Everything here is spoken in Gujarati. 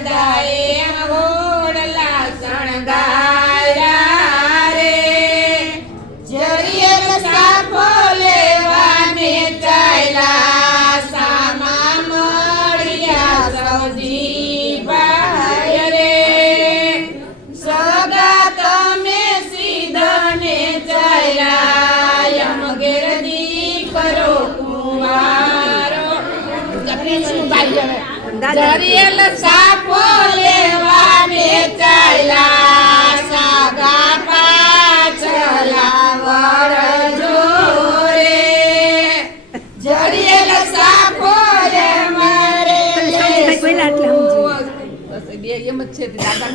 દાદાએ ઓડલા શણગાર્યા રે જરિયલ સાફો લેવાને ચાલ્યા સામા મળ્યા સૌજી ભાઈ રે સગા તમે સીધને ચાલ્યા યમ ઘેર દીકરો કુંવારો જરિયલ સાફો લેવાને ચાલ્યા સાગા પાછલા વરજો રે જરિયલ સાફો લે મારે કોઈ લાટલા બસ બે એમ જ છે દાદા